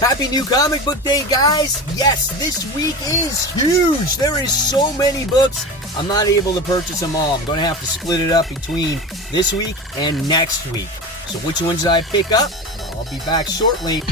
Happy New Comic Book Day, guys! Yes, this week is huge! There is so many books, I'm not able to purchase them all. I'm going to have to split it up between this week and next week. So which ones did I pick up? Well, I'll be back shortly.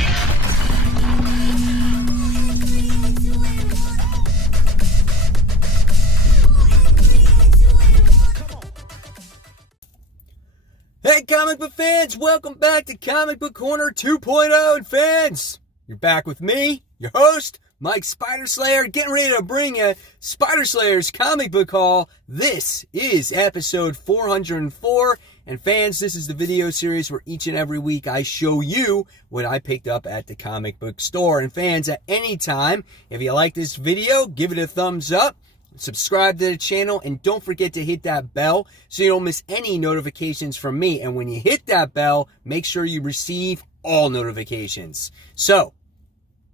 Hey comic book fans, welcome back to Comic Book Corner 2.0. And fans, you're back with me, your host, Mike Spider Slayer, getting ready to bring you Spider Slayer's comic book haul. This is episode 404. And fans, this is the video series where each and every week I show you what I picked up at the comic book store. And fans, at any time, if you like this video, give it a thumbs up. Subscribe to the channel, and don't forget to hit that bell so you don't miss any notifications from me. And when you hit that bell, make sure you receive all notifications. So,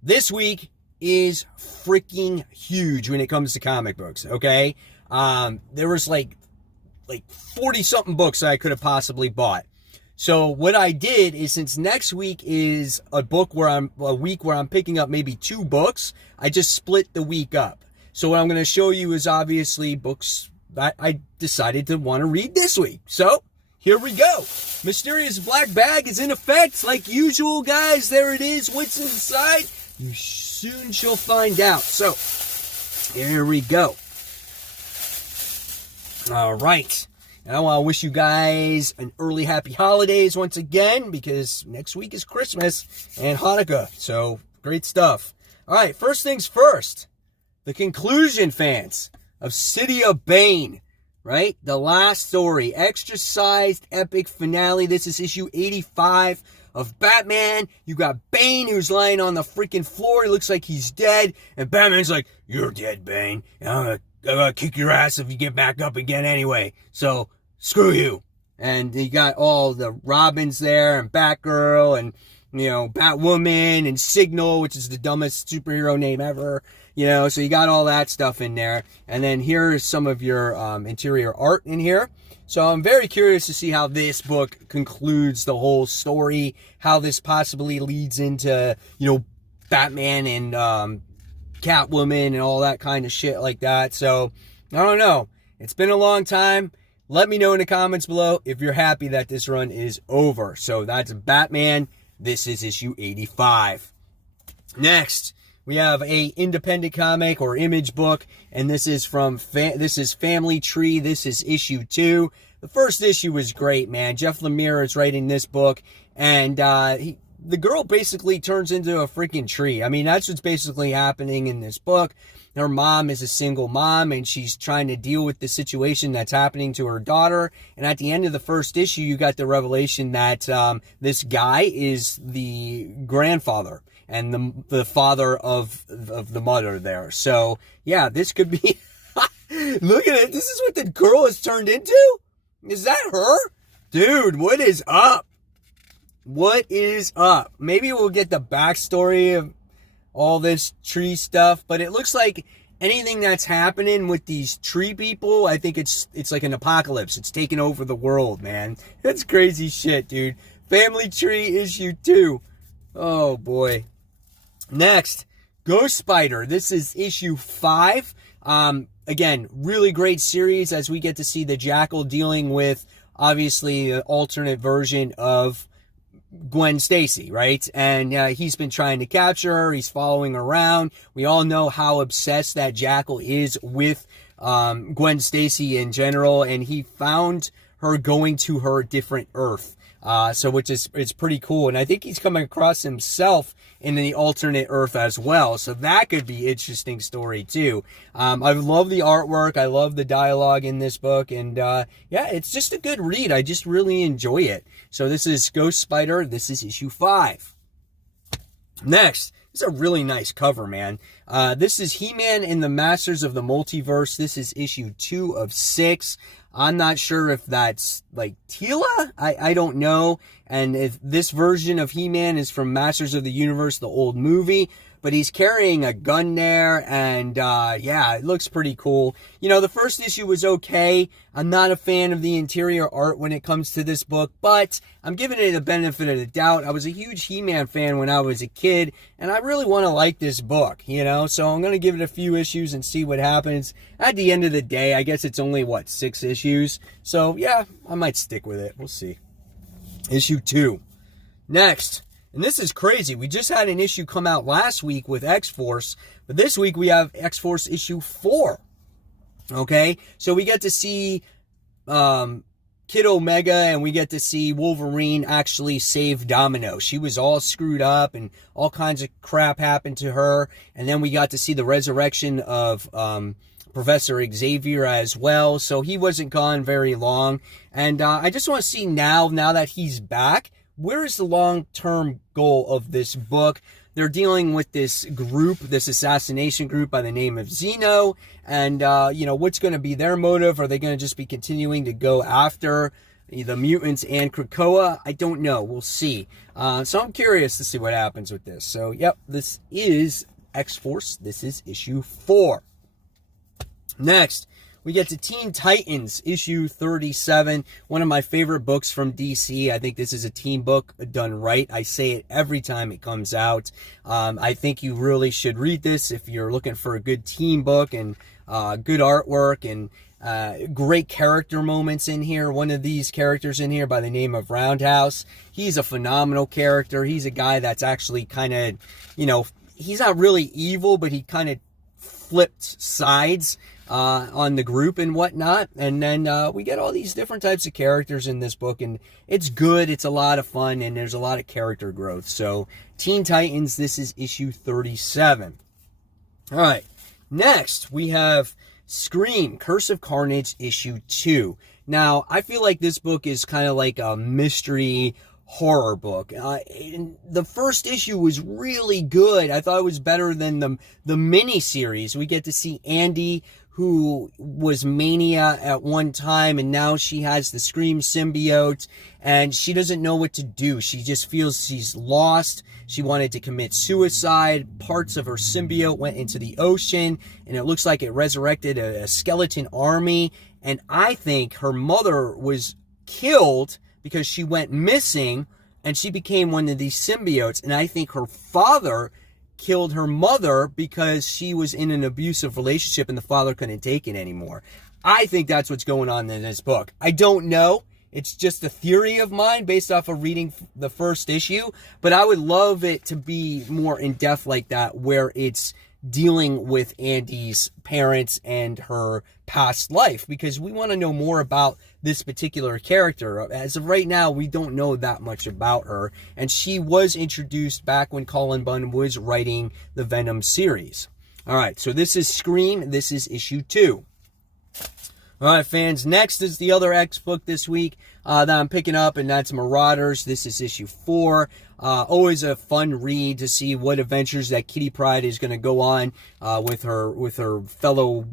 this week is freaking huge when it comes to comic books, okay? There was like 40-something books that I could have possibly bought. So what I did is, since next week is a week where I'm picking up maybe 2 books, I just split the week up. So what I'm going to show you is obviously books that I decided to want to read this week. So, here we go. Mysterious black bag is in effect. Like usual, guys, there it is. What's inside? You soon shall find out. So, here we go. All right. Now I want to wish you guys an early happy holidays once again, because next week is Christmas and Hanukkah. So, great stuff. All right, first things first. The conclusion, fans, of City of Bane, right? The last story, extra-sized epic finale. This is issue 85 of Batman. You got Bane, who's lying on the freaking floor. He looks like he's dead. And Batman's like, "You're dead, Bane. And I'm gonna kick your ass if you get back up again anyway. So, screw you." And you got all the Robins there, and Batgirl, and, you know, Batwoman, and Signal, which is the dumbest superhero name ever. You know, so you got all that stuff in there. And then here is some of your interior art in here. So I'm very curious to see how this book concludes the whole story, how this possibly leads into, you know, Batman and Catwoman and all that kind of shit like that. So, I don't know. It's been a long time. Let me know in the comments below if you're happy that this run is over. So that's Batman. This is issue 85. Next, we have a independent comic or image book, and this is from Family Tree. This is issue 2. The first issue was great, man. Jeff Lemire is writing this book, and the girl basically turns into a freaking tree. I mean, that's what's basically happening in this book. Her mom is a single mom, and she's trying to deal with the situation that's happening to her daughter. And at the end of the first issue, you got the revelation that this guy is the grandfather and the father of the mother there. So, yeah, this could be... Look at it. This is what the girl has turned into? Is that her? Dude, what is up? What is up? Maybe we'll get the backstory of all this tree stuff, but it looks like anything that's happening with these tree people, I think it's like an apocalypse. It's taking over the world, man. That's crazy shit, dude. Family Tree issue 2. Oh, boy. Next, Ghost Spider. This is issue 5. Again, really great series as we get to see the Jackal dealing with, obviously, an alternate version of Gwen Stacy, right? And he's been trying to capture her. He's following her around. We all know how obsessed that Jackal is with Gwen Stacy in general, and he found her going to her different Earth. So which is, it's pretty cool. And I think he's coming across himself in the alternate Earth as well. So that could be interesting story too. I love the artwork. I love the dialogue in this book. And yeah, it's just a good read. I just really enjoy it. So this is Ghost Spider. This is issue 5. Next, it's a really nice cover, man. This is He-Man and the Masters of the Multiverse. This is issue 2 of 6. I'm not sure if that's like Tila. I don't know. And if this version of He-Man is from Masters of the Universe, the old movie. But he's carrying a gun there, and yeah, it looks pretty cool. You know, the first issue was okay. I'm not a fan of the interior art when it comes to this book, but I'm giving it a benefit of the doubt. I was a huge He-Man fan when I was a kid, and I really want to like this book, you know? So I'm going to give it a few issues and see what happens. At the end of the day, I guess it's only, 6 issues? So, yeah, I might stick with it. We'll see. Issue 2. Next. And this is crazy. We just had an issue come out last week with XForce, but this week we have XForce issue 4. Okay? So we get to see Kid Omega, and we get to see Wolverine actually save Domino. She was all screwed up, and all kinds of crap happened to her. And then we got to see the resurrection of Professor Xavier as well. So he wasn't gone very long. And I just want to see now that he's back, where is the long-term goal of this book? They're dealing with this group, this assassination group by the name of Xeno, and, you know, what's going to be their motive? Are they going to just be continuing to go after the mutants and Krakoa? I don't know. We'll see. So I'm curious to see what happens with this. So, yep, this is X-Force. This is issue 4. Next, we get to Teen Titans, issue 37, one of my favorite books from DC. I think this is a teen book done right. I say it every time it comes out. I think you really should read this if you're looking for a good teen book and good artwork and great character moments in here. One of these characters in here by the name of Roundhouse, he's a phenomenal character. He's a guy that's actually kind of, you know, he's not really evil, but he kind of flipped sides on the group and whatnot. And then we get all these different types of characters in this book, and it's good. It's a lot of fun, and there's a lot of character growth. So Teen Titans, this is issue 37. All right, next we have Scream, Curse of Carnage, issue 2. Now, I feel like this book is kind of like a mystery horror book. The first issue was really good. I thought it was better than the mini series. We get to see Andy, who was Mania at one time, and now she has the Scream symbiote, and she doesn't know what to do. She just feels she's lost. She wanted to commit suicide. Parts of her symbiote went into the ocean, and it looks like it resurrected a skeleton army. And I think her mother was killed because she went missing, and she became one of these symbiotes. And I think her father killed her mother because she was in an abusive relationship and the father couldn't take it anymore. I think that's what's going on in this book. I don't know. It's just a theory of mine based off of reading the first issue, but I would love it to be more in-depth like that, where it's dealing with Andy's parents and her past life, because we want to know more about this particular character. As of right now, we don't know that much about her, and she was introduced back when Colin Bunn was writing the Venom series. All right, so this is Scream. This is issue 2. All right, fans, next is the other X book this week that I'm picking up, and that's Marauders. This is issue 4. Always a fun read to see what adventures that Kitty Pryde is going to go on with her fellow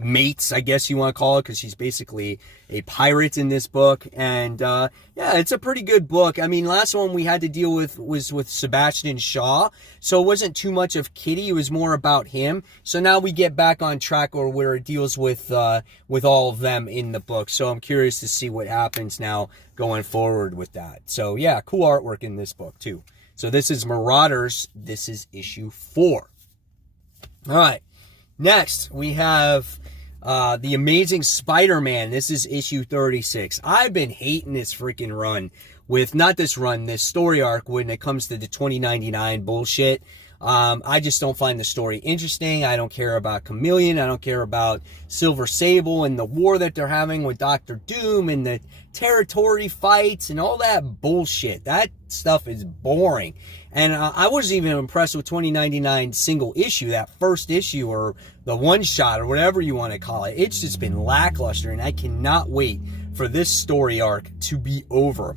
mates, I guess you want to call it, because she's basically a pirate in this book. And yeah, it's a pretty good book. I mean, last one we had to deal with was with Sebastian Shaw, so it wasn't too much of Kitty. It was more about him. So now we get back on track, or where it deals with all of them in the book. So I'm curious to see what happens now going forward with that. So yeah, cool artwork in this book too. So this is Marauders. This is issue 4. All right. Next, we have The Amazing Spider-Man. This is issue 36. I've been hating this freaking run with, not this run, this story arc when it comes to the 2099 bullshit. I just don't find the story interesting. I don't care about Chameleon. I don't care about Silver Sable and the war that they're having with Doctor Doom and the territory fights and all that bullshit. That stuff is boring. And I wasn't even impressed with 2099 single issue, that first issue, or the one shot, or whatever you want to call it. It's just been lackluster, and I cannot wait for this story arc to be over.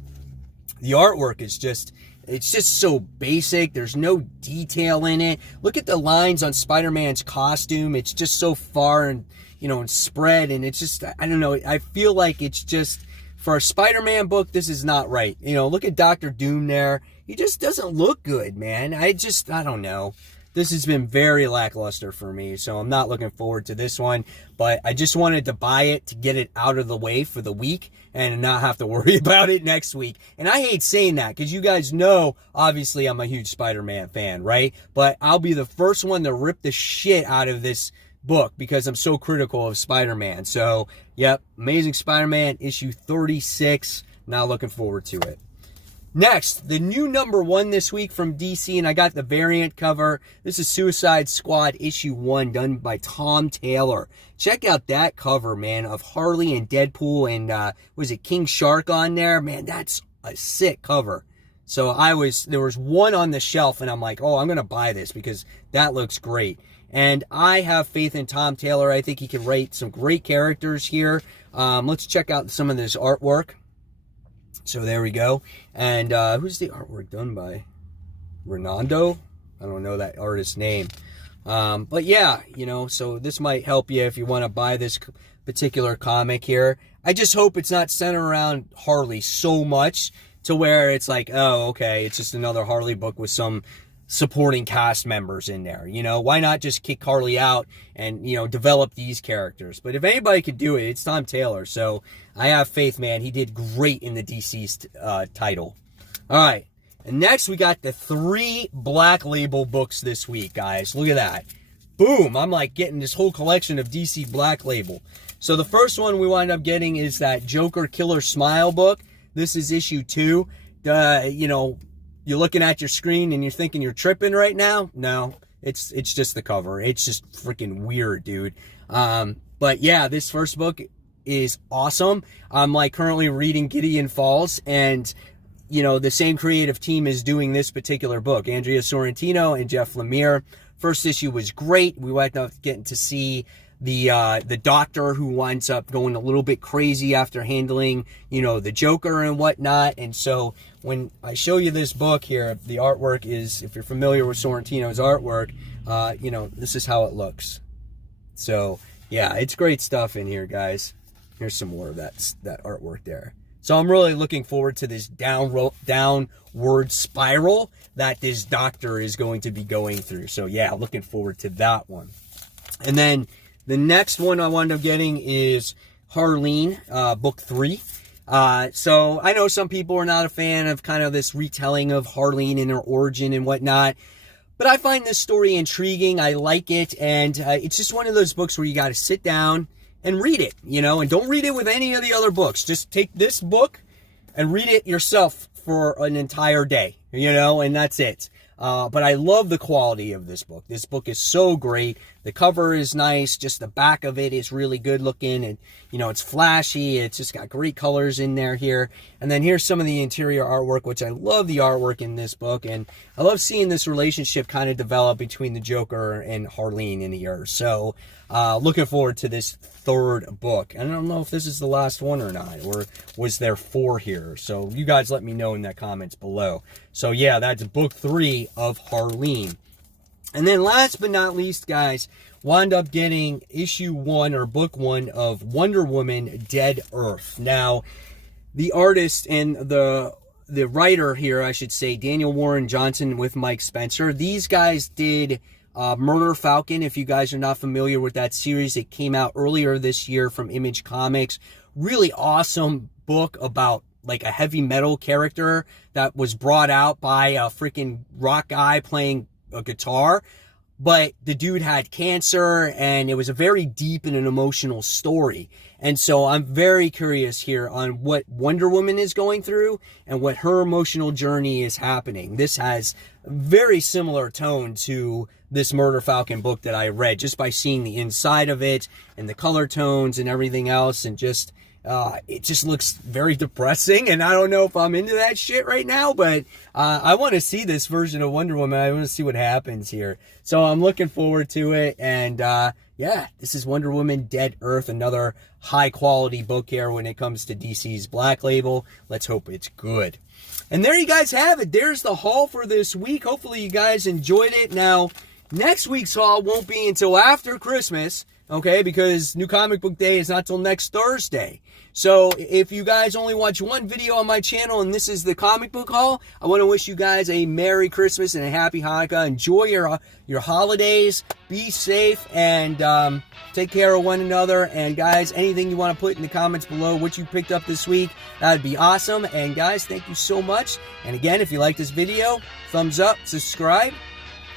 The artwork is just, it's just so basic. There's no detail in it. Look at the lines on Spider-Man's costume. It's just so far and, and spread. And it's just, I don't know. I feel like it's just, for a Spider-Man book, this is not right. Look at Dr. Doom there. He just doesn't look good, man. I don't know. This has been very lackluster for me, so I'm not looking forward to this one. But I just wanted to buy it to get it out of the way for the week and not have to worry about it next week. And I hate saying that because you guys know, obviously, I'm a huge Spider-Man fan, right? But I'll be the first one to rip the shit out of this book because I'm so critical of Spider-Man. So, yep, Amazing Spider-Man issue 36. Now looking forward to it. Next, the new #1 this week from DC, and I got the variant cover. This is Suicide Squad issue 1, done by Tom Taylor. Check out that cover, man, of Harley and Deadpool and, was it King Shark on there? Man, that's a sick cover. So there was one on the shelf, and I'm like, oh, I'm going to buy this because that looks great. And I have faith in Tom Taylor. I think he can write some great characters here. Let's check out some of this artwork. So there we go. And who's the artwork done by? Renando? I don't know that artist's name. But yeah, so this might help you if you want to buy this particular comic here. I just hope it's not centered around Harley so much to where it's like, oh, okay, it's just another Harley book with some supporting cast members in there. Why not just kick Harley out and, develop these characters? But if anybody could do it, it's Tom Taylor. So I have faith, man. He did great in the DC's title. All right. And next we got the 3 Black Label books this week, guys. Look at that. Boom. I'm like getting this whole collection of DC Black Label. So the first one we wind up getting is that Joker Killer Smile book. This is issue 2. You're looking at your screen and you're thinking you're tripping right now. No, it's just the cover. It's just freaking weird, dude. But yeah, this first book is awesome. I'm like currently reading Gideon Falls, and the same creative team is doing this particular book. Andrea Sorrentino and Jeff Lemire. First issue was great. We wound up getting to see the doctor who winds up going a little bit crazy after handling, the Joker and whatnot. And so when I show you this book here, the artwork is, if you're familiar with Sorrentino's artwork, this is how it looks. So yeah, it's great stuff in here, guys. Here's some more of that artwork there. So I'm really looking forward to this downward spiral that this doctor is going to be going through. So yeah, looking forward to that one. And then the next one I wound up getting is Harleen, book 3. So I know some people are not a fan of kind of this retelling of Harleen and her origin and whatnot, but I find this story intriguing. I like it, and it's just one of those books where you got to sit down and read it, and don't read it with any of the other books. Just take this book and read it yourself for an entire day, and that's it. But I love the quality of this book. This book is so great. The cover is nice. Just the back of it is really good looking. And, it's flashy. It's just got great colors in there here. And then here's some of the interior artwork, which I love the artwork in this book. And I love seeing this relationship kind of develop between the Joker and Harleen in here. So, looking forward to this 3rd book. I don't know if this is the last one or not, or was there 4 here? So you guys let me know in the comments below. So yeah, that's book 3 of Harleen. And then last but not least, guys, wound up getting issue 1 or book 1 of Wonder Woman Dead Earth. Now, the artist and the writer here, I should say, Daniel Warren Johnson with Mike Spencer, these guys did Murder Falcon. If you guys are not familiar with that series, it came out earlier this year from Image Comics. Really awesome book about like a heavy metal character that was brought out by a freaking rock guy playing a guitar, but the dude had cancer, and it was a very deep and an emotional story. And so I'm very curious here on what Wonder Woman is going through and what her emotional journey is happening. This has a very similar tone to this Murder Falcon book that I read, just by seeing the inside of it and the color tones and everything else, and just it just looks very depressing, and I don't know if I'm into that shit right now, but I want to see this version of Wonder Woman. I want to see what happens here. So I'm looking forward to it, and yeah, this is Wonder Woman Dead Earth, another high quality book here when it comes to DC's Black Label. Let's hope it's good. And there you guys have it. There's the haul for this week. Hopefully you guys enjoyed it. Now, next week's haul won't be until after Christmas, okay, because New Comic Book Day is not till next Thursday. So if you guys only watch one video on my channel and this is the comic book haul, I want to wish you guys a Merry Christmas and a Happy Hanukkah. Enjoy your holidays. Be safe and take care of one another. And guys, anything you want to put in the comments below, what you picked up this week, that would be awesome. And guys, thank you so much. And again, if you like this video, thumbs up, subscribe,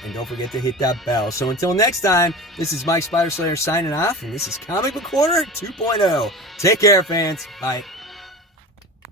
and don't forget to hit that bell. So until next time, this is Mike Spider Slayer signing off, and this is Comic Book Corner 2.0. Take care, fans. Bye.